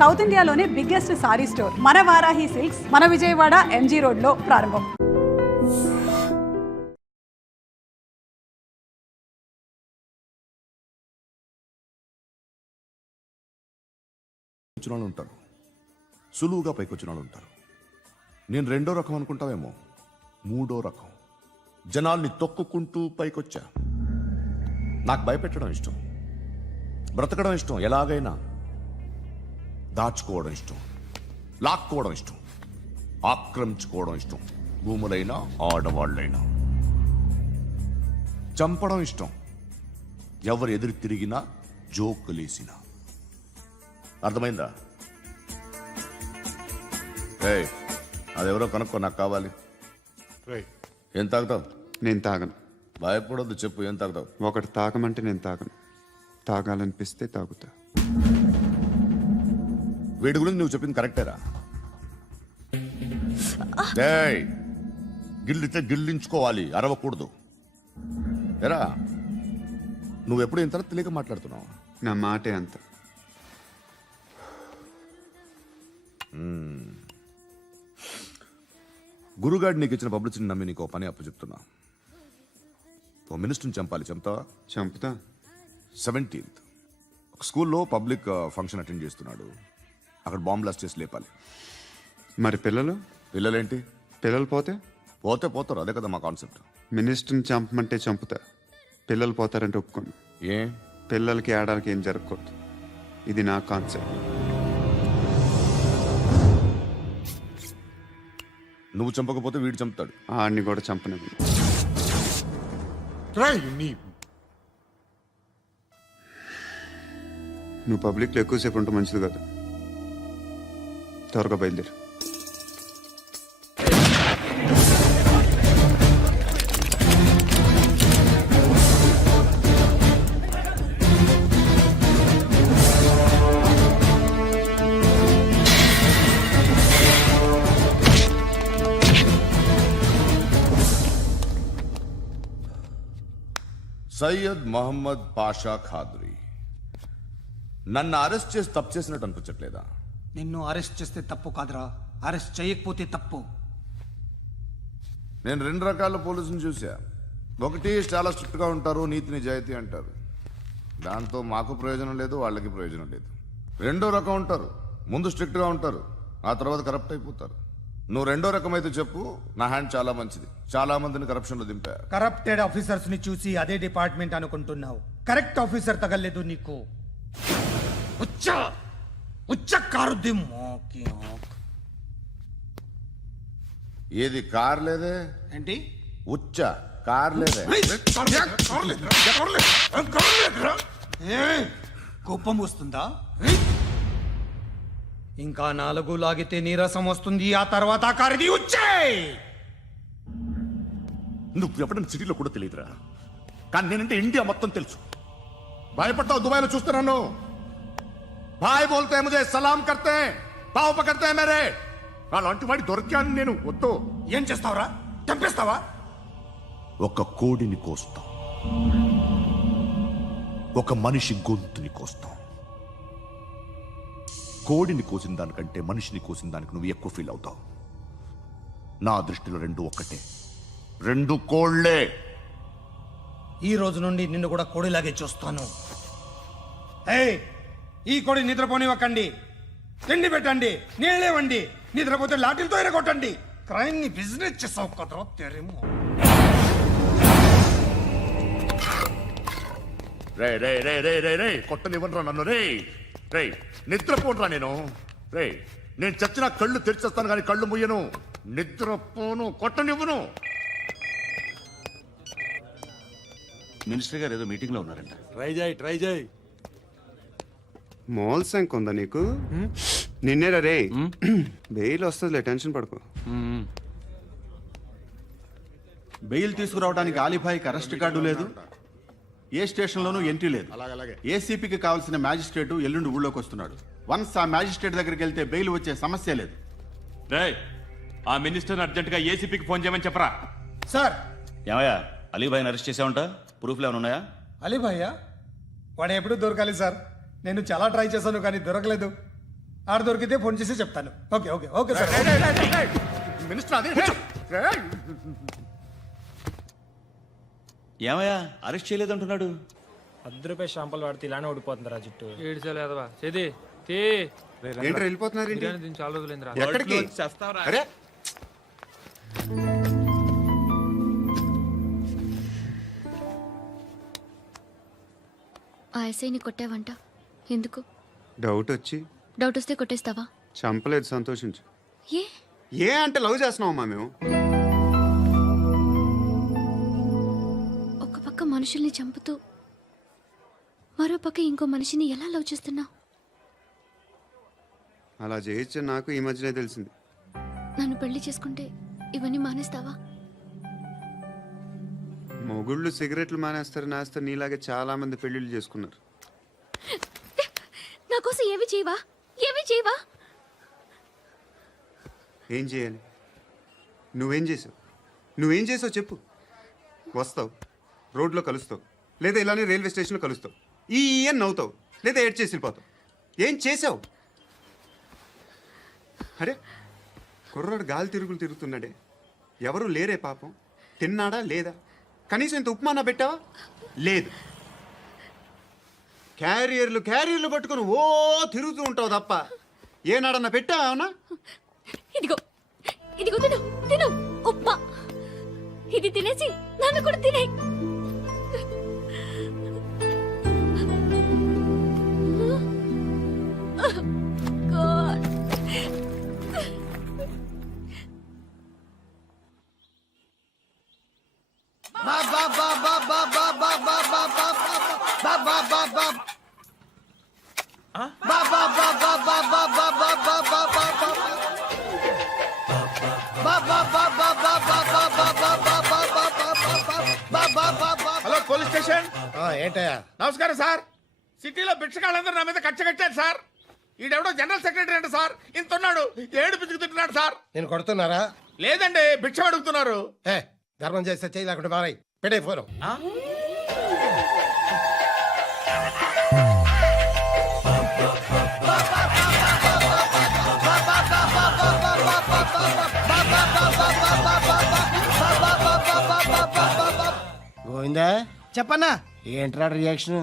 South ఇండియాలోనే biggest sorry store మన Varahi silks మన విజయవాడ ఎంజీ రోడ్ లో ప్రారంభం. ఉంటారు, సులువుగా పైకొచ్చిన వాళ్ళు ఉంటారు. నేను రెండో రకం అనుకుంటావేమో, మూడో రకం. జనాల్ని తొక్కుకుంటూ పైకొచ్చా. నాకు భయపెట్టడం ఇష్టం, బ్రతకడం ఇష్టం, ఎలాగైనా దాచుకోవడం ఇష్టం, లాక్కోవడం ఇష్టం, ఆక్రమించుకోవడం ఇష్టం. భూములైనా ఆడవాళ్ళైనా చంపడం ఇష్టం, ఎవరు ఎదురు తిరిగినా జోకులేసినా. అర్థమైందా? అదెవరో కనుక్కో, నాకు కావాలి. ఏం తాగుతావు? నేను తాగను. భయపడొద్దు, చెప్పు ఏం తాగుతావు? ఒకటి తాగమంటే నేను తాగను, తాగాలనిపిస్తే తాగుతా. వీడి గురించి నువ్వు చెప్పింది కరెక్టేరా? గిల్లితే గిల్లించుకోవాలి, అరవకూడదు. ఎరా, నువ్వెప్పుడు ఇంత తెలియక మాట్లాడుతున్నావు? నా మాటే అంత. గురుగాడు నీకు ఇచ్చిన పబ్లిసిటీని నమ్మి నీకు పని అప్పు చెప్తున్నా. ఓ మినిస్టర్ని చంపాలి, చంపుతావా? చంపుతా. 17th ఒక స్కూల్లో పబ్లిక్ ఫంక్షన్ అటెండ్ చేస్తున్నాడు. అక్కడ బాంబ్ బ్లాస్ట్ చేసి లేపాలి. మరి పిల్లలేంటి? పిల్లలు పోతే పోతారు, అదే కదా మా కాన్సెప్ట్. మినిస్టర్ని చంపమంటే చంపుతా, పిల్లలు పోతారంటే ఒప్పుకోను. ఏ పిల్లలకి ఆడాలకి ఏం జరగకూడదు, ఇది నా కాన్సెప్ట్. నువ్వు చంపకపోతే వీడు చంపుతాడు. ఆడిని కూడా చంపను. నువ్వు పబ్లిక్లో ఎక్కువసేపు ఉంటే మంచిది కదా, త్వరగా బయలుదేరు. సయ్యద్ మహమ్మద్ పాషా ఖాద్రీ నన్ను అరెస్ట్ చేసి తప్పు చేసినట్టు అనిపించట్లేదా? నిన్ను అరెస్ట్ చేస్తే తప్పు కాదురా, అరెస్ట్ చేయకపోతే తప్పు. నేను 2 రకాల పోలీసుని చూసా. ఒకటి చాలా స్ట్రిక్ట్ గా ఉంటారు, నీతి నిజాయితీ అంటారు, దాంతో మాకు ప్రయోజనం లేదు, వాళ్ళకి ప్రయోజనం లేదు. రెండో రకం ఉంటారు, ముందు స్ట్రిక్ట్ గా ఉంటారు, ఆ తర్వాత కరప్ట్ అయిపోతారు. నువ్వు రెండో రకం అయితే చెప్పు, నా హ్యాండ్ చాలా మంచిది, చాలా మందిని కరప్షన్ లో దింపా. కరప్టెడ్ ఆఫీసర్స్ ని చూసి అదే డిపార్ట్మెంట్ అనుకుంటున్నావు, కరెక్ట్ ఆఫీసర్ తగలేదు నీకు. ఏది కార్ లేదే ఏంటి? ఉచ్చ కార్ లేదే. కోపం వస్తుందా? ఇంకా 4 లాగితే నీరసం వస్తుంది, ఆ తర్వాత కారిది ఉచ్చే. నువ్వు ఎప్పుడైనా సిటీలో కూడా తెలియదురా, కానీ నేనంటే ఇండియా మొత్తం తెలుసు. భయపడతావు? దుబాయ్లో చూస్తున్నాను. భాయ్ బోల్తే ముజే సలాం కర్తే పావు పకర్తే మేరే. అలాంటి వాడి దొరికాను నేను. వద్దు. ఏం చేస్తావురా? చంపేస్తావా? ఒక కోడిని కోస్తాం, ఒక మనిషి గొంతుని కోస్తాం. కోడిని కోసిన దానికంటే మనిషిని కోసిన దానికి నువ్వు ఎక్కువ ఫీల్ అవుతావు. నా దృష్టిలో 2 ఒక్కటే, 2 కోళ్లే. ఈ రోజు నుండి నిన్ను కూడా కోడిలాగే చూస్తాను. ఈ కోడి నిద్రపోనివ్వకండి, తిండి పెట్టండి, నీళ్ళేవండి. నిద్రపోతే లాఠీలతో ఎరగొట్టండి. క్రైమ్ ని బిజినెస్ చేసావు కదరా తెరేమో. రే కొట్టనివ్వనరా నన్ను. రే నిద్రపోనరా నేను. నేను చచ్చిన కళ్ళు తెరిచేస్తాను కానీ కళ్ళు ముయ్యను. నిద్రపోను, కొట్టనివ్వను. మినిస్టర్ గారు ఏదో మీటింగ్ లో ఉన్నారంట. ట్రై చేయి. మోల్ సంక్ ఉందా నీకు? నిన్నేరా రే. బెయిల్ వస్తుందిలే, టెన్షన్ పడుకో. బెయిల్ తీసుకురావడానికి ఆలిభాయికి అరెస్ట్ కార్డు లేదు, ఏ స్టేషన్లోనూ ఎంట్రీ లేదు. ఏసీపీకి కావాల్సిన మ్యాజిస్ట్రేటు ఎల్లుండి ఊళ్ళోకి వస్తున్నాడు. వన్స్ ఆ మ్యాజిస్ట్రేట్ దగ్గరికి వెళ్తే బెయిల్ వచ్చే సమస్య లేదు. ఆ మినిస్టర్ అర్జెంట్ గా ఏసీపీకి ఫోన్ చేయమని చెప్పరా. సార్. ఏమయ్యా, అలీభాయిని అరెస్ట్ చేసావంట? ప్రూఫ్లు ఏమైనా ఉన్నాయా? అలీభాయ్యా? వాడు ఎప్పుడు దొరకాలి సార్. నేను చాలా ట్రై చేశాను కానీ దొరకలేదు. ఆడ దొరికితే ఫోన్ చేసి చెప్తాను. Okay okay okay sir. Minister అదే ఏమయ్యా అరెస్ట్ చేయలేదంటున్నాడు. ₹10 షాంపూలు వాడితే ఇలానే ఓడిపోతుందిరా జుట్టు. ఏడ్చలేదవా చేది తీ ఏంటి వెళ్ళిపోతున్నారు ఏంటి? బిర్యానీ తిని చాలా రోజులైందిరా. ఎక్కడికి? అరే ఆ ఎస్ఐని కొట్టావంట ఎందుకు? డౌట్ వచ్చి డౌట్ వస్తే కొట్టేస్తావా? చంపలేదు, సంతోషించు. ఏ ఏ అంటే లవ్ చేస్తున్నామమ్మా మేము. ఒక పక్క మనుషుల్ని చంపుతూ మరో పక్క ఇంకో మనిషిని ఎలా లవ్ చేస్తున్నావు? అలా చేయొచ్చు నాకు ఈ మధ్యనే తెలిసింది. నన్ను పెళ్లి చేసుకుంటే ఇవన్నీ మానేస్తావా? మొగుళ్ళు సిగరెట్లు మానేస్తారు నాస్తారు, నీలాగే చాలా మంది పెళ్లిళ్ళు చేసుకున్నారు. నా కోసం ఏవి చేయవా? ఏవి చేయవా? ఏం చేయాలి? నువ్వేం చేసావు చెప్పు. వస్తావు, రోడ్లో కలుస్తావు, లేదా ఇలానే రైల్వే స్టేషన్లో కలుస్తావు, ఈ అని నవ్వుతావు, లేదా ఏడ్ చేసి వెళ్ళిపోతావు. ఏం చేసావు? అరే కుర్రాడు గాలి తిరుగుతున్నాడే, ఎవరు లేరే పాపం. తిన్నాడా లేదా? కనీసం ఇంత ఉప్మానా పెట్టావా? లేదు. క్యారియర్లు పట్టుకొని ఓ తిరుగుతూ ఉంటావు తప్ప ఏనాడన్నా పెట్టావా? అవునా? ఇదిగో ఇదిగో తిను తిను ఉప్మా. ఇది తినేసి నన్ను కూడా తినే. Hello police station. ఏంటయ్యా? నమస్కారం సార్. సిటీలో భిక్షకాళ్ళందరూ నా మీద కట్టారు సార్. ఈడెవడో జనరల్ సెక్రటరీ అంట సార్. ఇంత ఉన్నాడు, ఏడు పిచ్చుకు తింటున్నాడు సార్. నేను కొడుతున్నారా? లేదండి, భిక్ష అడుగుతున్నారు. ఏ ధర్మం చేస్తే చేయి, లేకుండా మారాయి. పెట్టే ఫోను. గోవిందా చెప్పన్నా. ఏంట్రా రియాక్షన్?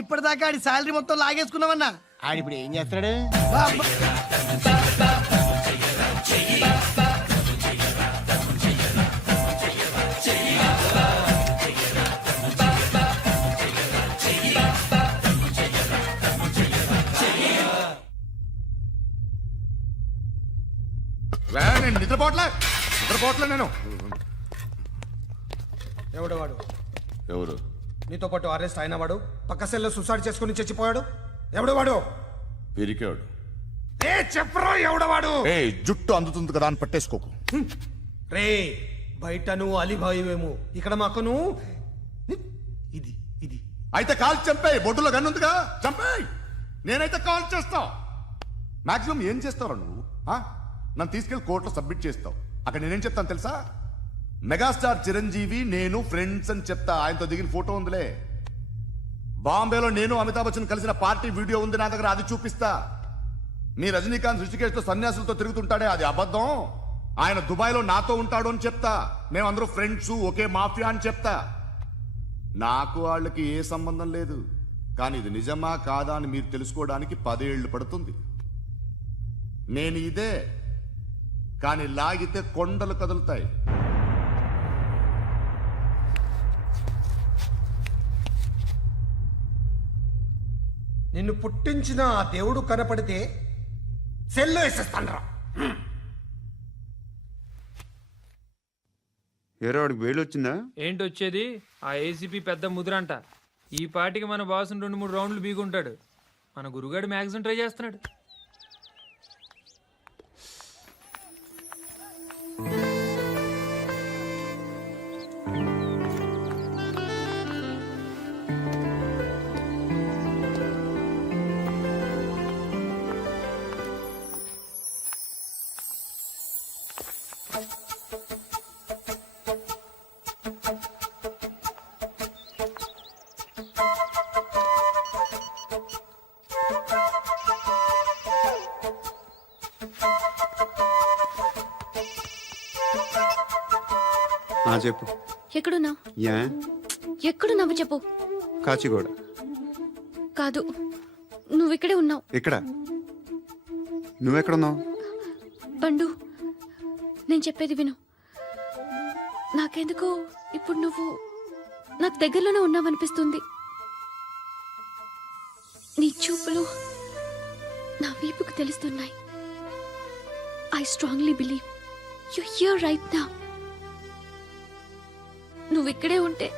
ఇప్పటిదాకా ఆడి శాలరీ మొత్తం లాగేసుకున్నావన్నా. ఆడిప్పుడు ఏం చేస్తున్నాడు? నేను నిద్రపోవట్లే నేను. ఎవడవాడు? ఎవరు? నీతో పాటు అరెస్ట్ అయిన వాడు, పక్క సెల్లో సూసైడ్ చేసుకుని చచ్చిపోయాడు. ఎవడవాడు? పిరికాడు. ఏ చెప్పరా ఎవడవాడు? ఏ జుట్టు అందుతుంది కదా అని పట్టేసుకోకు. రే బయట నువ్వు అలీబాయివేమో, ఇక్కడ మాకు నువ్వు ఇది ఇది. అయితే కాల్ చంపేయి, బొడ్డులో గన్నుందిగా చంపేయి. నేనైతే కాల్ చేస్తా. మాక్సిమం ఏం చేస్తావు నువ్వు? నన్ను తీసుకెళ్లి కోర్టులో సబ్మిట్ చేస్తావు. అక్కడ నేనేం చెప్తాను తెలుసా? మెగాస్టార్ చిరంజీవి నేను ఫ్రెండ్స్ అని చెప్తా. ఆయనతో దిగిన ఫోటో ఉందిలే. బాంబేలో నేను అమితాబ్ బచ్చన్ కలిసిన పార్టీ వీడియో ఉంది నా దగ్గర, అది చూపిస్తా. మీ రజనీకాంత్ ఋషికేశ్తో సన్యాసులతో తిరుగుతుంటాడే, అది అబద్ధం. ఆయన దుబాయ్లో నాతో ఉంటాడు అని చెప్తా. మేమందరూ ఫ్రెండ్స్, ఒకే మాఫియా అని చెప్తా. నాకు వాళ్ళకి ఏ సంబంధం లేదు. కానీ ఇది నిజమా కాదా అని మీరు తెలుసుకోవడానికి 10 ఏళ్లు పడుతుంది. నేను ఇదే, కానీ లాగితే కొండలు కదులుతాయి. నిన్ను పుట్టించిన ఆ దేవుడు కనపడితే సెల్లో వేసేస్తాను. ఏరో వాడికి వేలు వచ్చిందా? ఏంటి వచ్చేది? ఆ ఏసీపీ పెద్ద ముద్రంట. ఈ పాటికి మన బాసుని 2-3 రౌండ్లు బీగుంటాడు. మన గురుగాడు మ్యాగజైన్ ట్రై చేస్తున్నాడు. చెప్పు. ఎక్కడున్నావు? యా ఎక్కడున్నావు చెప్పు. కాచిగూడ. కాదు, నువ్వు ఇక్కడే ఉన్నావు. ఇక్కడ నువ్వెక్కడున్నావు? పండు, నేను చెప్పేది విను. నాకెందుకో ఇప్పుడు నువ్వు నాకు దగ్గరలోనే ఉన్నావనిపిస్తుంది. నీ చూపులు నా వీపుకు తెలుస్తున్నాయి. I strongly believe you here right now. నువ్వు ఇక్కడే ఉంటే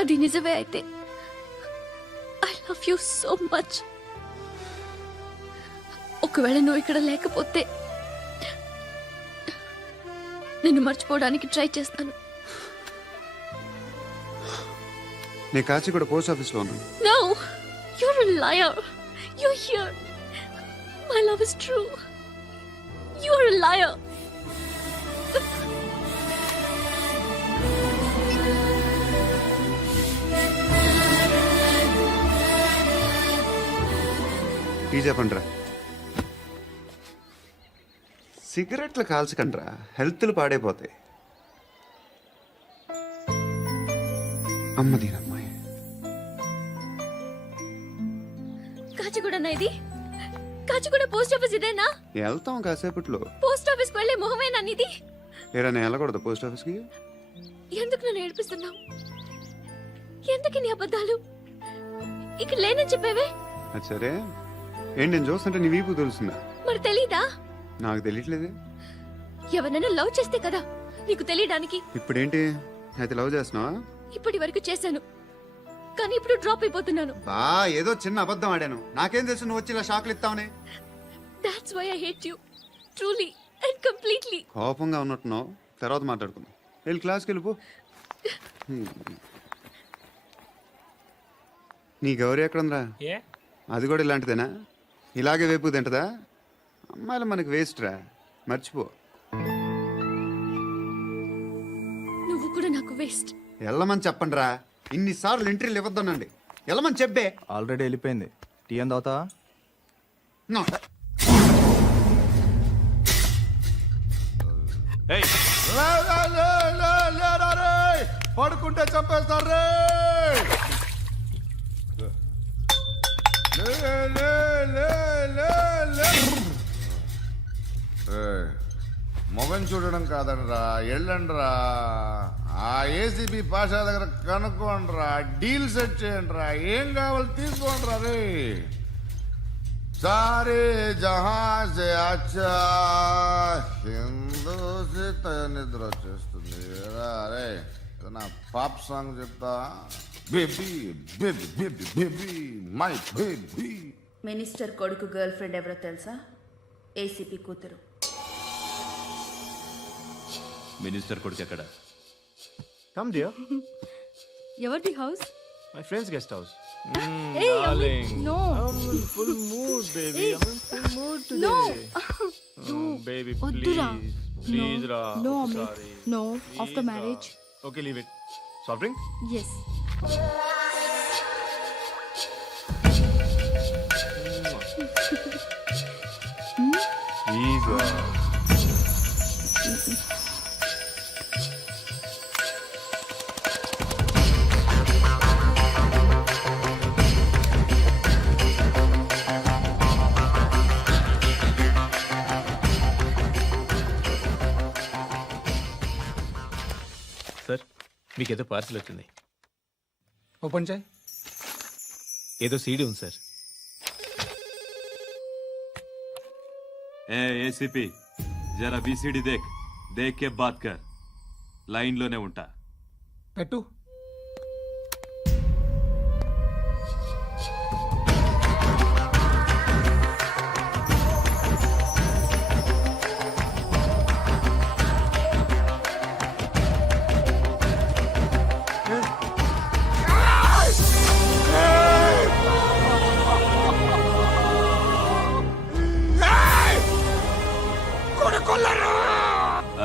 అది నిజమే అయితే I love you so much. ఒకవేళ నువ్వు ఇక్కడ లేకపోతే నిన్ను మర్చిపోవడానికి ట్రై చేస్తాను. నేను కాచిగూడ పోస్ట్ ఆఫీస్లో ఉన్నాను. No, you're a liar. You're here. My love is true. You're a liar. Tea చెప్పండిరా. సిగరెట్లు కాల్చకండ్రా, హెల్త్లు పాడైపోతాయి. అమ్మదీనమ్మాయి. కాచిగూడనా ఇది? కాచిగూడ పోస్ట్ ఆఫీస్ ఇదేనా? వెళ్తాం కాసేపట్లో. పోస్ట్ ఆఫీస్ కు వెళ్ళే మొహమేనా నీది? ఏరా నేను వెళ్ళకూడదు పోస్ట్ ఆఫీస్కి? ఎందుకు నన్ను ఏడిపిస్తున్నావు? ఎందుకు నీ అబద్ధాలు? ఇక్కడ లేనని చెప్పేవే. అది సరే, ఏంటి నేను చూస్తుంటే నీ వీపు తెలుస్తుందా? మరి తెలీదా? నాకు తెలియట్లేదే. ఎవరైనా లవ్ చేస్తే కదా నీకు తెలియడానికి. ఇప్పుడేంటి అయితే లవ్ చేస్తున్నావా? ఇప్పటి వరకు చేశాను, కానీ ఇప్పుడు డ్రాప్ అయిపోతున్నాను. బా ఏదో చిన్న అబద్ధం ఆడాను. నాకేం తెలుసు నువ్వు వచ్చి ఇలా షాక్లు ఇస్తావని. That's why I hate you. Truly and completely. కోపంగా ఉన్నట్టున్నావు, తర్వాత మాట్లాడుకుందాం. వెళ్ళి క్లాస్కి వెళ్ళిపో. నీ గౌరీ ఎక్కడుందిరా? ఏ అది కూడా ఇలాంటిదేనా? ఇలాగే వేపు తింటదా? అమ్మాయిలు మనకి వేస్ట్ రా, మర్చిపో. నువ్వు కూడా నాకు వేస్ట్. వెళ్ళమని చెప్పండి రా. ఇన్నిసార్లు ఎంట్రీలు ఇవ్వద్దనండి. వెళ్ళమని చెప్పే. ఆల్రెడీ వెళ్ళిపోయింది. టీ అని తాగుతావా? నో. ఏయ్, పడుకుంటే చంపేస్తారు. మొగం చూడడం కాదండ్రా, వెళ్ళండ్రా. ఆ ఏసీపీ పాషా దగ్గర కనుక్కోండ్రా, డీల్ సెట్ చేయండిరా, ఏం కావాలి తీసుకోండిరా. రే సారే జహా సే అచ్చా హిందూ నిద్ర వచ్చేస్తుంది. రే నా పాప్ సాంగ్ చెప్తా. Baby baby baby baby my baby. Minister కొడుకు గర్ల్ ఫ్రెండ్ ఎవరో తెలుసా? ఏసీపీ కూతురు. మినిస్టర్ కొడుకు ఎక్కడ? Come dear. ఎవరిది house? My friends guest house. Hey, Amit, no. Full mood baby. Hey. I'm in full mood today. No. Baby, వద్దురా. please No. ra. No, I'm Amit. sorry. No, Please after ra. marriage. Okay, leave it. Soft drink? Yes. Please ra. Sir, మీకేదో parcel వచ్చింది. Open చేయి. ఏదో CD ఉంది sir. ఏ ACP, జరా BCD దేక్ కే బాత్ కర్. లైన్లోనే ఉంటా. పెట్టు.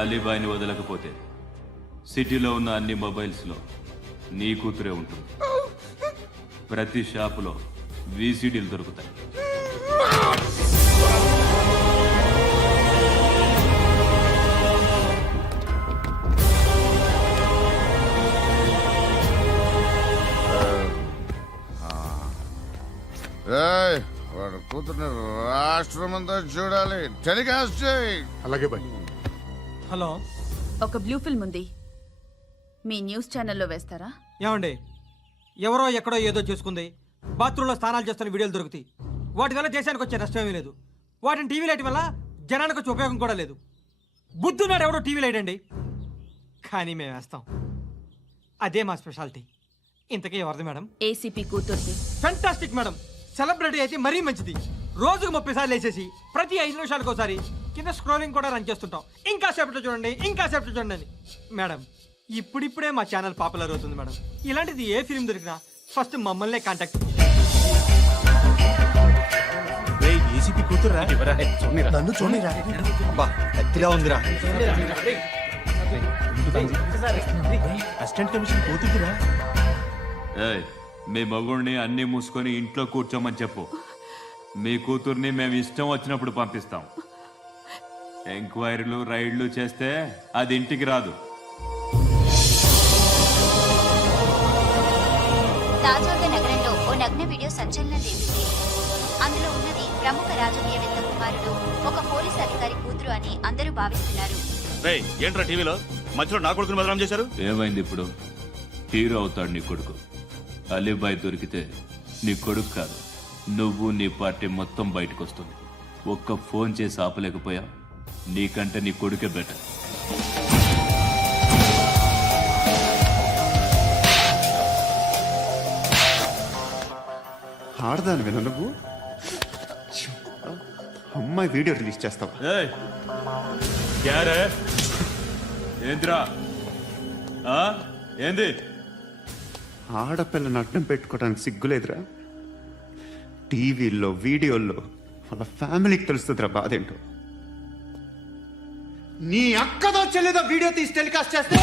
అలీబాయిని వదలకపోతే సిటీలో ఉన్న అన్ని మొబైల్స్లో నీ కూతురే ఉంటుంది. ప్రతి షాపులో వీసీడీలు దొరుకుతాయి. రాష్ట్రమంతా చూడాలి. టెలికాస్ట్ చేయి. అలాగే బాయ్. హలో ఒక బ్లూ ఫిల్మ్ ఉంది, మీ న్యూస్ ఛానల్లో వేస్తారా? ఏమండి, ఎవరో ఎక్కడో ఏదో చేసుకుంది, బాత్రూంలో స్నానాలు చేస్తున్న వీడియోలు దొరుకుతాయి. వాటి వల్ల దేశానికి వచ్చే నష్టమేమీ లేదు. వాటిని టీవీ లైట్ వల్ల జనానికి వచ్చే ఉపయోగం కూడా లేదు. బుద్ధున్నాడు ఎవడో టీవీ లైట్ అండి, కానీ మేము వేస్తాం. అదే మా స్పెషాలిటీ. ఇంతకీ ఎవరిది మేడం? ఏసీపీ కూతుర్ది. Fantastic madam. సెలబ్రిటీ అయితే మరీ మంచిది. రోజుకు 30 సార్లు వేసేసి ప్రతి 5 నిమిషాలకు ఒకసారి కింద స్క్రోలింగ్ కూడా రన్ చేస్తుంటాం. ఇంకా సేపట్లో చూడండి, ఇంకా సేపట్లో చూడండి అని. మేడం, ఇప్పుడిప్పుడే మా ఛానల్ పాపులర్ అవుతుంది మేడం. ఇలాంటిది ఏ ఫిల్మ్ దొరికినా ఫస్ట్ మమ్మల్నే కాంటాక్ట్. ఏసీపీ కూతురా నన్ను చూడరా కత్తిలా ఉందిరా. అసిస్టెంట్ కమిషన్ కూతురా. ఏయ్, మీ మగుడిని అన్ని మూసుకొని ఇంట్లో కూర్చోమని చెప్పు. మీ కూతుర్ని మేము ఇష్టం వచ్చినప్పుడు పంపిస్తాం. ఎంక్వైరీలు రైడ్లు చేస్తే అది ఇంటికి రాదు. తాజాగా నగరంలో ఓ నగ్న వీడియో సంచలనం రేపింది. అందులో ఉన్నది ప్రముఖ రాజకీయవేత్త కుమారుడు, ఒక పోలీస్ అధికారి కూతురు అని అందరూ భావిస్తున్నారు. ఏంట్రా టీవీలో మధ్యలో నా కొడుకుని బదనాం చేశారు? ఏమైంది ఇప్పుడు? హీరో అవుతాడు నీ కొడుకు. అలీబాయ్ దొరికితే నీ కొడుకు కాదు, నువ్వు నీ పార్టీ మొత్తం బయటకు వస్తుంది. ఒక్క ఫోన్ చేసి ఆపలేకపోయా, నీకంటే నీ కొడుకే బెటర్. ఆడదాను విన నువ్వు. అమ్మాయి వీడియో రిలీజ్ చేస్తావా? ఏయ్, క్యారే? ఏంద్రా? ఏంది? ఆడపిల్లని అడ్డం పెట్టుకోవడానికి సిగ్గులేదురా? టీవీల్లో వీడియోల్లో వాళ్ళ ఫ్యామిలీకి తెలుస్తుందిరా బాధేంటో. నీ అక్కదో చెల్లిదో వీడియో తీసి టెలికాస్ట్ చేస్తే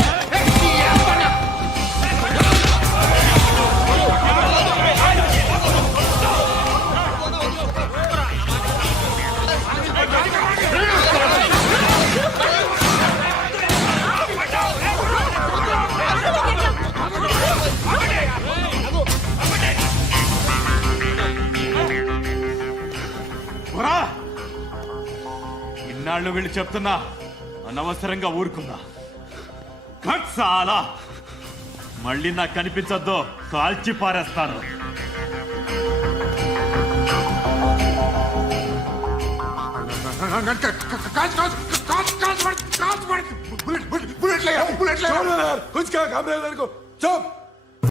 ఇన్నాళ్ళు వీళ్ళు చెప్తున్నా అనవసరంగా ఊరుకున్నా. చాలా మళ్ళీ నాకు కనిపించొద్దు, కాల్చి పారేస్తాను. बुलेट ले, बुलेट ले।